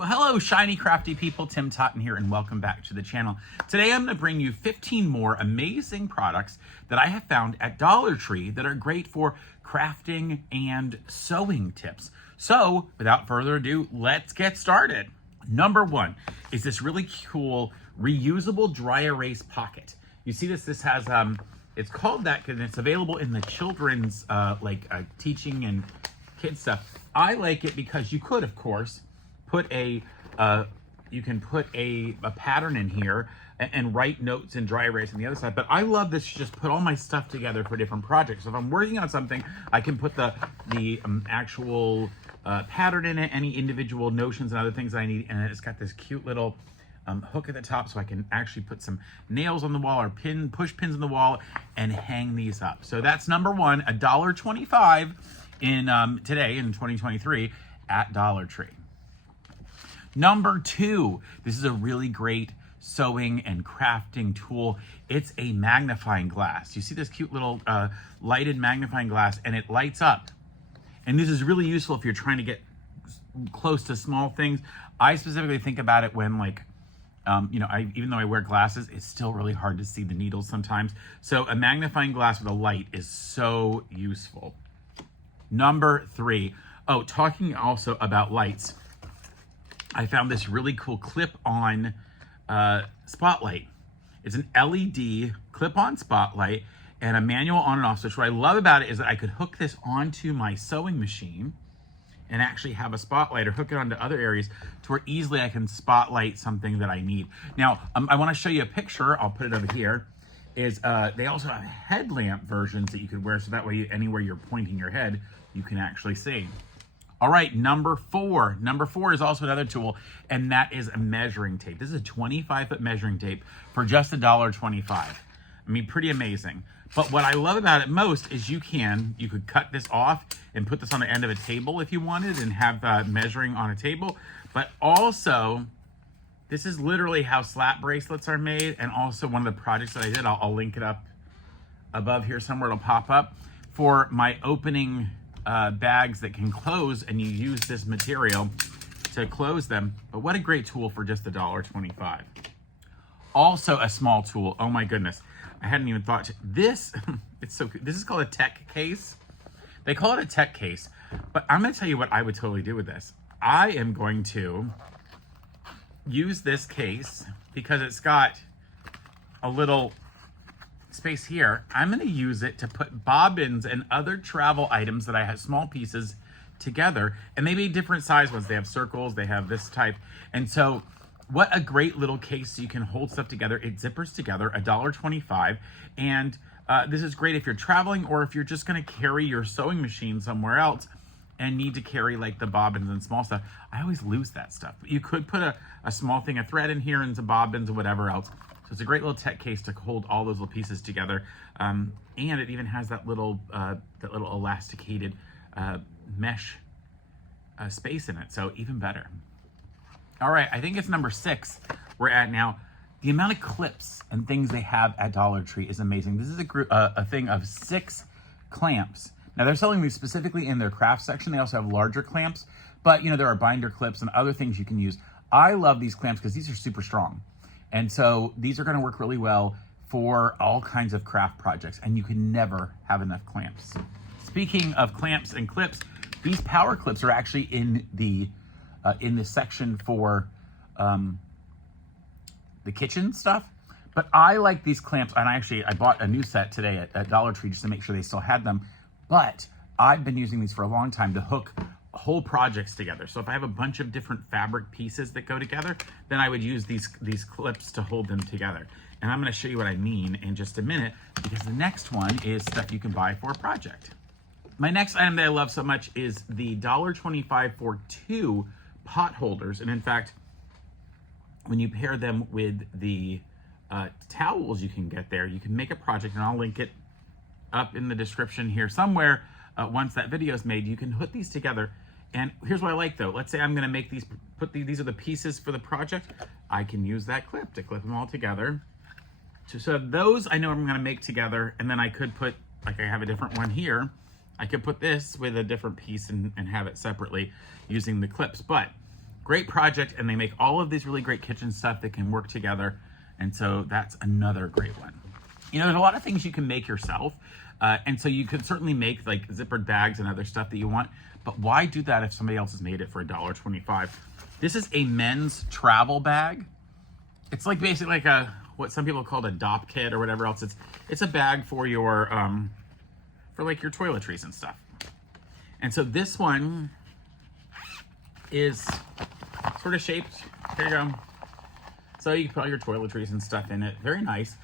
Well, hello, Shiny Crafty People. Tim Totten here, and welcome back to the channel. Today, I'm going to bring you 15 more amazing products that I have found at Dollar Tree that are great for crafting and sewing tips. So, without further ado, let's get started. Number one is this really cool reusable dry erase pocket. You see this? This has, it's called that because it's available in the children's, teaching and kid stuff. I like it because you could, of course, put a pattern in here and write notes and dry erase on the other side. But I love this to just put all my stuff together for different projects. So if I'm working on something, I can put the actual pattern in it, any individual notions and other things that I need. And it's got this cute little hook at the top, so I can actually put some nails on the wall or push pins on the wall and hang these up. So that's number one, $1.25 in today in 2023 at Dollar Tree. Number two, this is a really great sewing and crafting tool. It's a magnifying glass. You see this cute little lighted magnifying glass, and it lights up. And this is really useful if you're trying to get close to small things. I specifically think about it when, even though I wear glasses, it's still really hard to see the needles sometimes. So a magnifying glass with a light is so useful. Number three, talking also about lights, I found this really cool clip-on spotlight. It's an LED clip-on spotlight and a manual on and off switch. What I love about it is that I could hook this onto my sewing machine and actually have a spotlight or hook it onto other areas to where easily I can spotlight something that I need. Now, I want to show you a picture. I'll put it over here. They also have headlamp versions that you could wear, so that way anywhere you're pointing your head, you can actually see. All right, number four. Number four is also another tool, and that is a measuring tape. This is a 25-foot measuring tape for just $1.25. I mean, pretty amazing. But what I love about it most is you could cut this off and put this on the end of a table if you wanted and have measuring on a table. But also, this is literally how slap bracelets are made, and also one of the projects that I did, I'll link it up above here somewhere, it'll pop up, for my opening bags that can close, and you use this material to close them. But what a great tool for just $1.25. Also a small tool. Oh my goodness, I hadn't even thought to, this. It's so good. This is called a tech case. They call it a tech case, but I'm going to tell you what I would totally do with this. I am going to use this case because it's got a little space here. I'm going to use it to put bobbins and other travel items that I have, small pieces, together, and they may be different size ones. They have circles, they have this type, and so what a great little case so you can hold stuff together. It zippers together, $1.25, and this is great if you're traveling or if you're just going to carry your sewing machine somewhere else and need to carry like the bobbins and small stuff. I always lose that stuff, but you could put a small thing of thread in here and some bobbins and whatever else. So it's a great little tech case to hold all those little pieces together. And it even has that little elasticated mesh space in it. So even better. All right, I think it's number 6 we're at now. The amount of clips and things they have at Dollar Tree is amazing. This is a thing of 6 clamps. Now they're selling these specifically in their craft section. They also have larger clamps, but there are binder clips and other things you can use. I love these clamps because these are super strong. And so these are going to work really well for all kinds of craft projects, and you can never have enough clamps. Speaking of clamps and clips, these power clips are actually in the section for the kitchen stuff. But I like these clamps, and I bought a new set today at Dollar Tree just to make sure they still had them. But I've been using these for a long time to hook whole projects together. So if I have a bunch of different fabric pieces that go together, then I would use these clips to hold them together. And I'm going to show you what I mean in just a minute, because the next one is stuff you can buy for a project. My next item that I love so much is the $1.25 for 2 pot holders. And in fact, when you pair them with the towels you can get there, you can make a project, and I'll link it up in the description here somewhere. Once that video is made, you can put these together. And here's what I like though. Let's say I'm going to make these, these are the pieces for the project. I can use that clip to clip them all together. So those I know I'm going to make together, and then I could put, like I have a different one here, I could put this with a different piece and have it separately using the clips. But great project, and they make all of these really great kitchen stuff that can work together. And so that's another great one. You know, there's a lot of things you can make yourself. And so you could certainly make like zippered bags and other stuff that you want, but why do that if somebody else has made it for $1.25? This is a men's travel bag. It's like basically like a, what some people call a dop kit or whatever else. It's a bag for your, for like your toiletries and stuff. And so this one is sort of shaped, here you go. So you can put all your toiletries and stuff in it, very nice.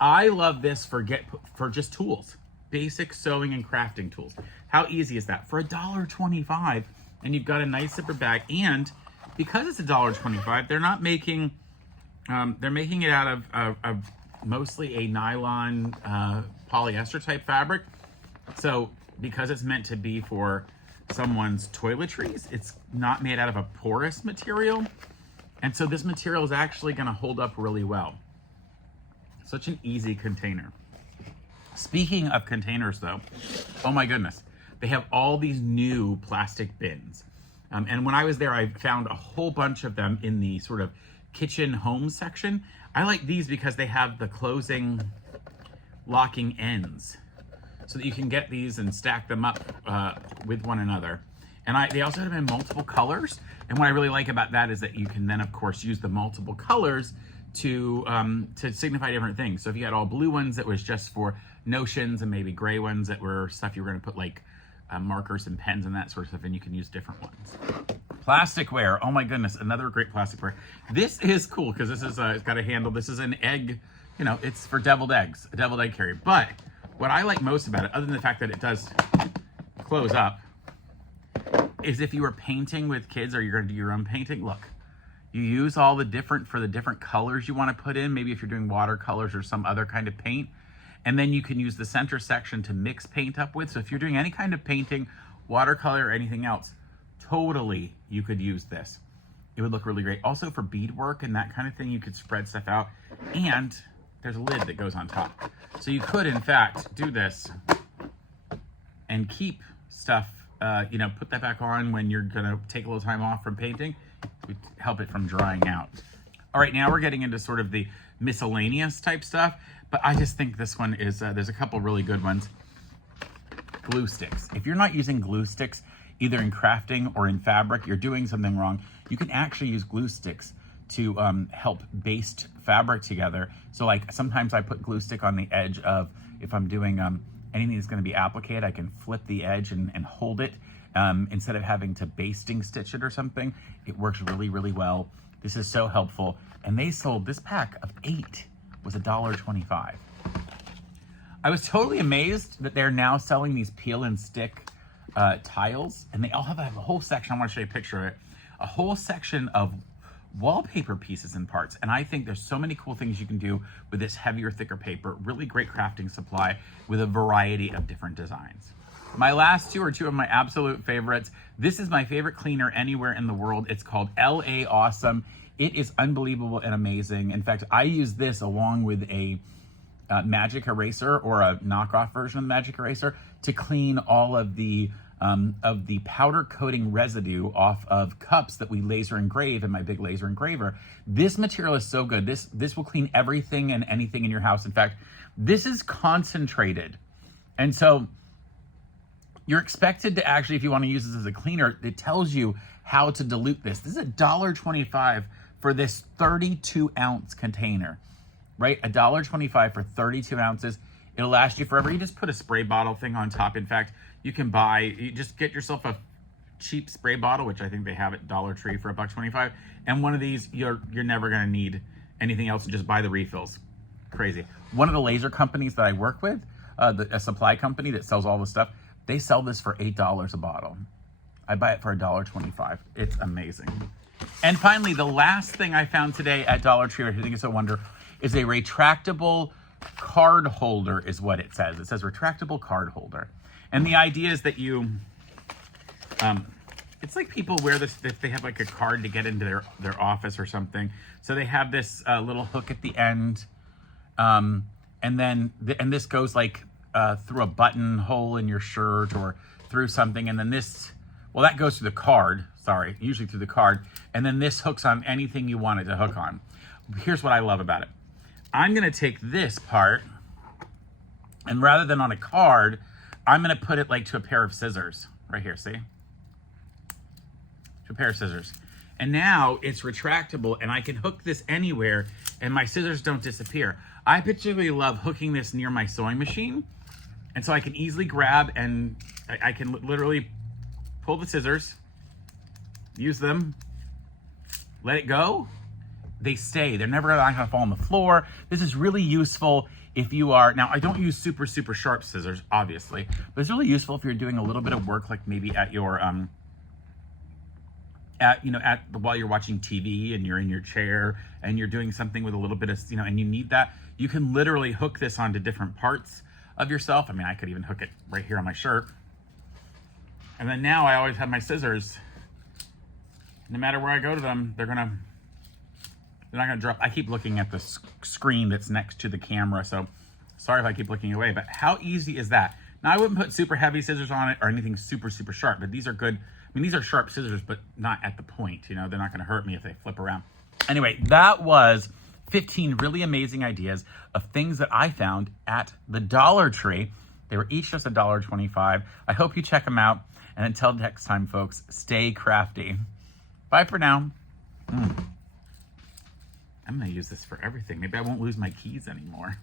I love this for just tools. Basic sewing and crafting tools. How easy is that? For $1.25, and you've got a nice zipper bag. And because it's $1.25, they're not making, they're making it out of mostly a nylon polyester type fabric. So because it's meant to be for someone's toiletries, it's not made out of a porous material. And so this material is actually going to hold up really well. Such an easy container. Speaking of containers though, oh my goodness, they have all these new plastic bins. And when I was there, I found a whole bunch of them in the sort of kitchen home section. I like these because they have the closing locking ends so that you can get these and stack them up with one another. And they also have them in multiple colors. And what I really like about that is that you can then, of course, use the multiple colors to signify different things. So if you had all blue ones that was just for notions, and maybe gray ones that were stuff you were going to put like markers and pens and that sort of stuff, and you can use different ones. Plasticware, oh my goodness, another great plasticware. This is cool because this is it's got a handle. This is an egg, you know, it's for deviled eggs, a deviled egg carrier. But what I like most about it, other than the fact that it does close up, is if you were painting with kids or you're going to do your own painting, look, you use all the different colors you want to put in, maybe if you're doing watercolors or some other kind of paint, and then you can use the center section to mix paint up with. So if you're doing any kind of painting, watercolor or anything else, totally you could use this. It would look really great. Also for beadwork and that kind of thing, you could spread stuff out, and there's a lid that goes on top. So you could, in fact, do this and keep stuff, you know, put that back on when you're gonna take a little time off from painting. It would help it from drying out. All right, now we're getting into sort of the miscellaneous type stuff, but I just think this one is, there's a couple really good ones. Glue sticks. If you're not using glue sticks, either in crafting or in fabric, you're doing something wrong. You can actually use glue sticks to help baste fabric together. So like sometimes I put glue stick on the edge of, if I'm doing anything that's gonna be appliqued, I can flip the edge and hold it instead of having to basting stitch it or something. It works really, really well. This is so helpful. And they sold this pack of 8 was $1.25. I was totally amazed that they're now selling these peel and stick tiles, and they all have a whole section. I want to show you a picture of it. A whole section of wallpaper pieces and parts. And I think there's so many cool things you can do with this heavier, thicker paper. Really great crafting supply with a variety of different designs. My last two are two of my absolute favorites. This is my favorite cleaner anywhere in the world. It's called LA Awesome. It is unbelievable and amazing. In fact, I use this along with a magic eraser or a knockoff version of the magic eraser to clean all of the powder coating residue off of cups that we laser engrave in my big laser engraver. This material is so good. This will clean everything and anything in your house. In fact, this is concentrated. And so you're expected to actually, if you want to use this as a cleaner, it tells you how to dilute this. This is $1.25 for this 32-ounce container, right? $1.25 for 32 ounces. It'll last you forever. You just put a spray bottle thing on top. In fact, you just get yourself a cheap spray bottle, which I think they have at Dollar Tree for $1.25. And one of these, you're never gonna need anything else, and just buy the refills. Crazy. One of the laser companies that I work with, a supply company that sells all the stuff, they sell this for $8 a bottle. I buy it for $1.25. It's amazing. And finally, the last thing I found today at Dollar Tree, which I think is a wonder, is a retractable card holder is what it says. It says retractable card holder. And the idea is that you, it's like people wear this if they have like a card to get into their office or something. So they have this little hook at the end. And this goes like through a buttonhole in your shirt or through something. And then this, well, that goes through the card. sorry, usually through the card. And then this hooks on anything you want it to hook on. Here's what I love about it. I'm gonna take this part, and rather than on a card, I'm gonna put it like to a pair of scissors. Right here, see? To a pair of scissors. And now it's retractable, and I can hook this anywhere, and my scissors don't disappear. I particularly love hooking this near my sewing machine, and so I can easily grab, and I can literally pull the scissors, use them, let it go. They stay. They're never not gonna fall on the floor. This is really useful if you are, now I don't use super, super sharp scissors, obviously, but it's really useful if you're doing a little bit of work, like maybe at your, while you're watching TV and you're in your chair and you're doing something with a little bit of, and you need that, you can literally hook this onto different parts of yourself. I mean, I could even hook it right here on my shirt. And then now I always have my scissors. No matter where I go to them, they're not gonna drop. I keep looking at the screen that's next to the camera, so sorry if I keep looking away, but how easy is that? Now, I wouldn't put super heavy scissors on it or anything super, super sharp, but these are good. I mean, these are sharp scissors, but not at the point, they're not gonna hurt me if they flip around. Anyway, that was 15 really amazing ideas of things that I found at the Dollar Tree. They were each just $1.25. I hope you check them out. And until next time, folks, stay crafty. Bye for now. I'm gonna use this for everything. Maybe I won't lose my keys anymore.